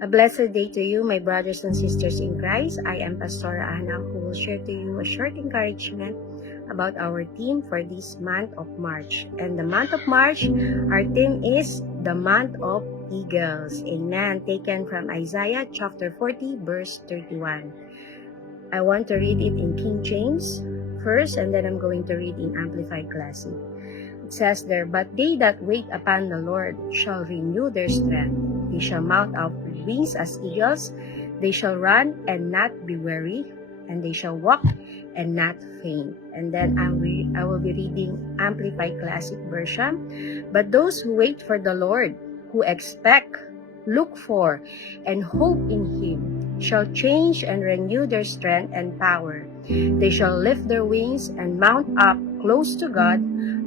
A blessed day to you, my brothers and sisters in Christ. I am Pastora Ana, who will share to you a short encouragement about our theme for this month of March. And the month of March, our theme is the month of eagles. Amen. Taken from Isaiah chapter 40, verse 31. I want to read it in King James first, and then I'm going to read in Amplified Classic. It says there, "But they that wait upon the Lord shall renew their strength. They shall mount up with wings as eagles. They shall run and not be weary, and they shall walk and not faint." And then I will be reading Amplified Classic Version. "But those who wait for the Lord, who expect, look for, and hope in Him, shall change and renew their strength and power. They shall lift their wings and mount up close to God,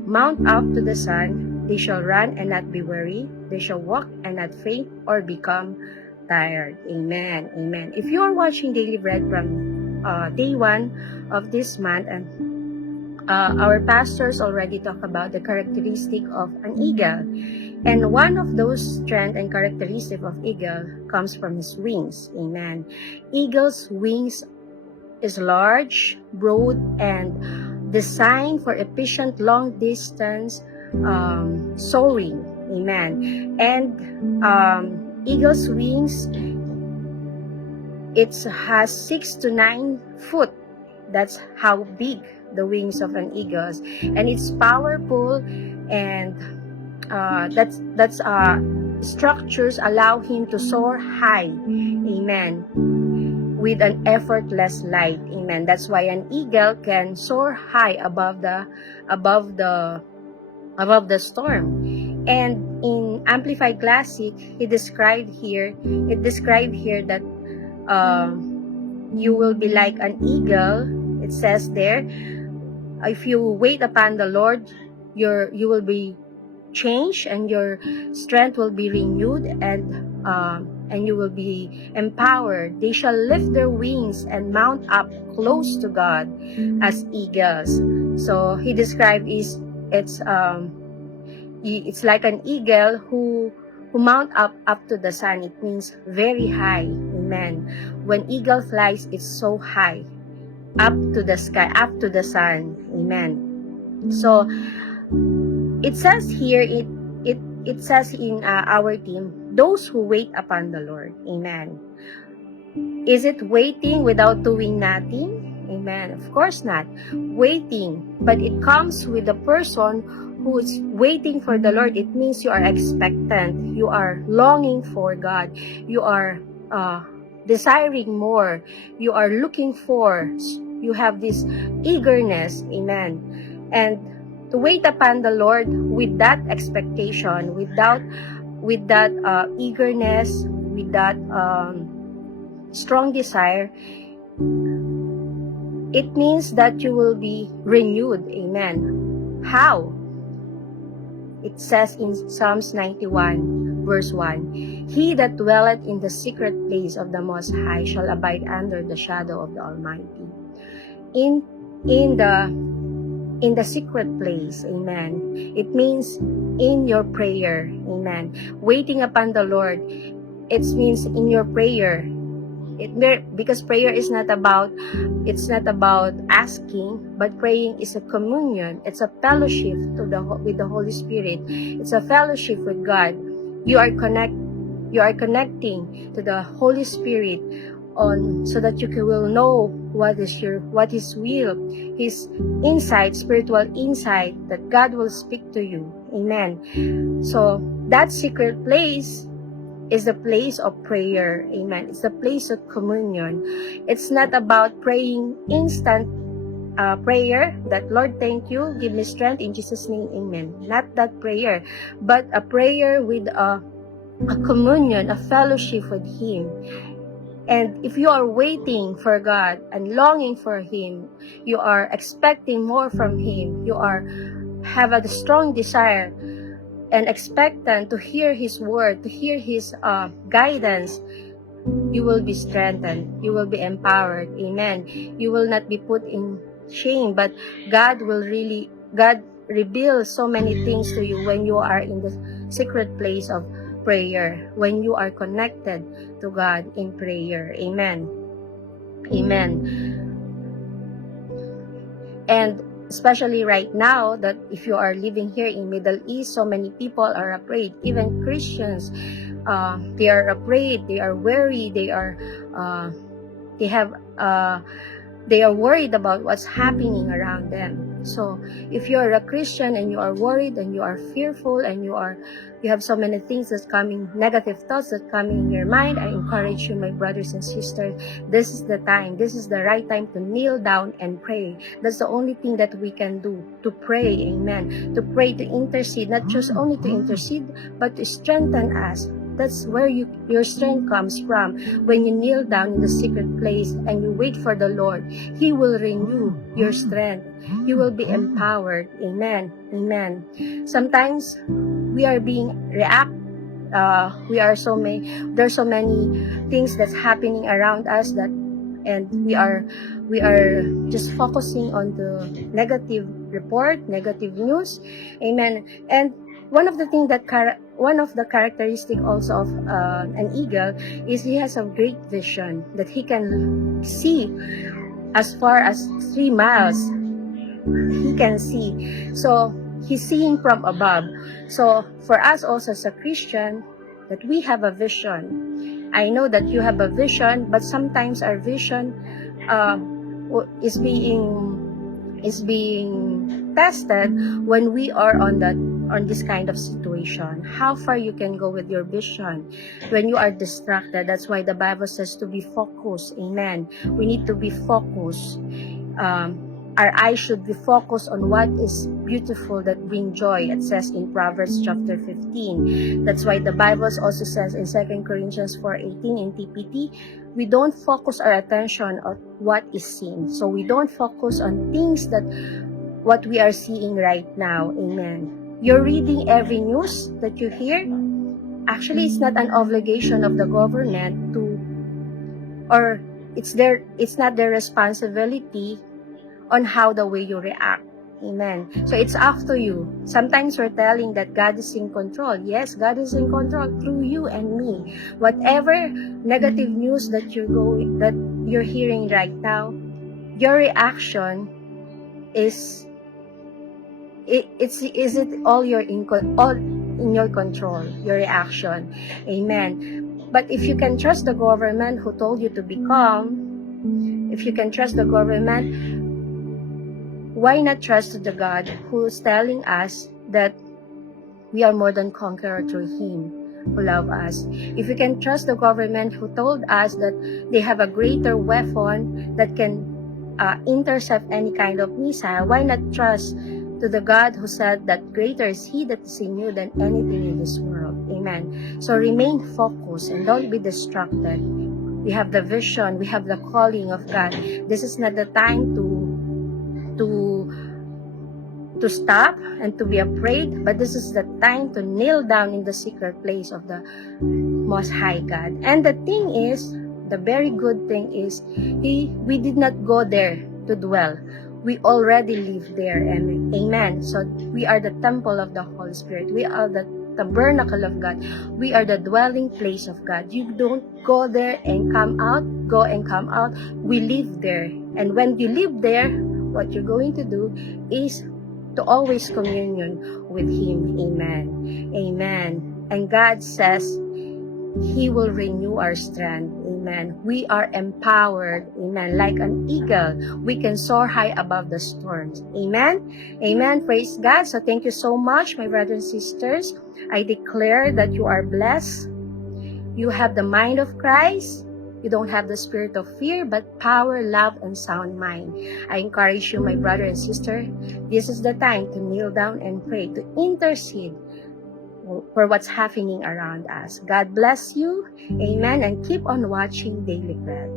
mount up to the sun. They shall run and not be weary. They shall walk and not faint or become tired." Amen. Amen. If you are watching Daily Bread from day 1 of this month, and our pastors already talked about the characteristic of an eagle. And one of those strength and characteristic of eagle comes from his wings. Amen. Eagle's wings is large, broad, and designed for efficient long-distance soaring. Amen. And eagle's wings, it has 6 to 9 foot. That's how big the wings of an eagle is. And it's powerful, and that's structures allow him to soar high. Amen. With an effortless light. Amen. That's why an eagle can soar high above the storm. And in Amplified Classic, it described here that you will be like an eagle. It says there, if you wait upon the Lord, you will be changed, and your strength will be renewed, and you will be empowered. They shall lift their wings and mount up close to God as eagles. So he described it's like an eagle who mount up to the sun. It means very high. Amen. When eagle flies, it's so high, up to the sky, up to the sun. Amen. So it says here, it says in our theme, those who wait upon the Lord. Amen. Is it waiting without doing nothing? Amen. Of course not. Waiting, but it comes with the person who is waiting for the Lord. It means you are expectant. You are longing for God. You are desiring more. You are looking for. You have this eagerness. Amen. And to wait upon the Lord with that expectation, with that eagerness, with that strong desire, it means that you will be renewed. Amen. How? It says in Psalms 91, verse 1, "He that dwelleth in the secret place of the Most High shall abide under the shadow of the Almighty." In the secret place. Amen. It means in your prayer. Amen. Waiting upon the Lord, it means in your prayer. Because prayer is not about asking, but praying is a communion. It's a fellowship with the Holy Spirit. It's a fellowship with God. You are connecting to the Holy Spirit so that you will know what His will, His insight, spiritual insight, that God will speak to you. Amen. So that secret place is the place of prayer. Amen. It's the place of communion. It's not about praying instant prayer that, "Lord, thank you, give me strength in Jesus' name, amen." Not that prayer, but a prayer with a communion, a fellowship with Him. And if you are waiting for God and longing for Him, you are expecting more from Him, you have a strong desire and expectant to hear His word, to hear His guidance, you will be strengthened, you will be empowered. Amen. You will not be put in shame, but God reveals so many things to you when you are in the secret place of prayer, when you are connected to God in prayer. Amen. Amen. And especially right now, that if you are living here in Middle East, so many people are afraid. Even Christians, they are afraid, they are worried, they are worried about what's happening around them. So if you are a Christian and you are worried and you are fearful and you have so many things that's coming, negative thoughts that coming in your mind, I encourage you, my brothers and sisters, this is the time, this is the right time to kneel down and pray. That's the only thing that we can do, to pray. Amen. To pray, to intercede, not just only to intercede, but to strengthen us. That's where your strength comes from. When you kneel down in the secret place and you wait for the Lord, He will renew your strength. You will be empowered. Amen. Amen. Sometimes we are being there's so many things that's happening around us, and we are just focusing on the negative report, negative news. Amen. And one of the characteristic also of an eagle is he has a great vision, that he can see as far as 3 miles. He can see. So he's seeing from above. So for us also as a Christian, that we have a vision. I know that you have a vision, but sometimes our vision is being tested when we are on this kind of situation. How far you can go with your vision when you are distracted. That's why the Bible says to be focused. Amen. We need to be focused. Our eyes should be focused on what is beautiful, that bring joy. It says in Proverbs chapter 15. That's why the Bible also says in 2 Corinthians 4:18 in TPT, we don't focus our attention on what is seen. So we don't focus on things what we are seeing right now. Amen. You're reading every news that you hear. Actually, it's not an obligation of the government it's not their responsibility on how the way you react. Amen. So it's up to you. Sometimes we're telling that God is in control. Yes, God is in control through you and me. Whatever negative news that you're hearing right now, your reaction is it all in your control, your reaction. Amen. But if you can trust the government who told you to be calm, if you can trust the government, why not trust the God who is telling us that we are more than conqueror through Him who love us? If we can trust the government who told us that they have a greater weapon that can intercept any kind of missile, why not trust to the God who said that greater is He that is in you than anything in this world? Amen. So remain focused and don't be distracted. We have the vision, we have the calling of God. This is not the time to stop and to be afraid, but this is the time to kneel down in the secret place of the Most High God. And the thing is, the very good thing is, we did not go there to dwell. We already live there. Amen. So we are the temple of the Holy Spirit. We are the tabernacle of God. We are the dwelling place of God. You don't go there and come out, go and come out. We live there. And when you live there, what you're going to do is to always communion with Him. Amen. Amen. And God says He will renew our strength. Amen. We are empowered. Amen. Like an eagle, we can soar high above the storms. Amen. Amen. Praise God. So thank you so much, my brothers and sisters. I declare that you are blessed. You have the mind of Christ. You don't have the spirit of fear, but power, love, and sound mind. I encourage you, my brother and sister, this is the time to kneel down and pray, to intercede for what's happening around us. God bless you. Amen. And keep on watching Daily Bread.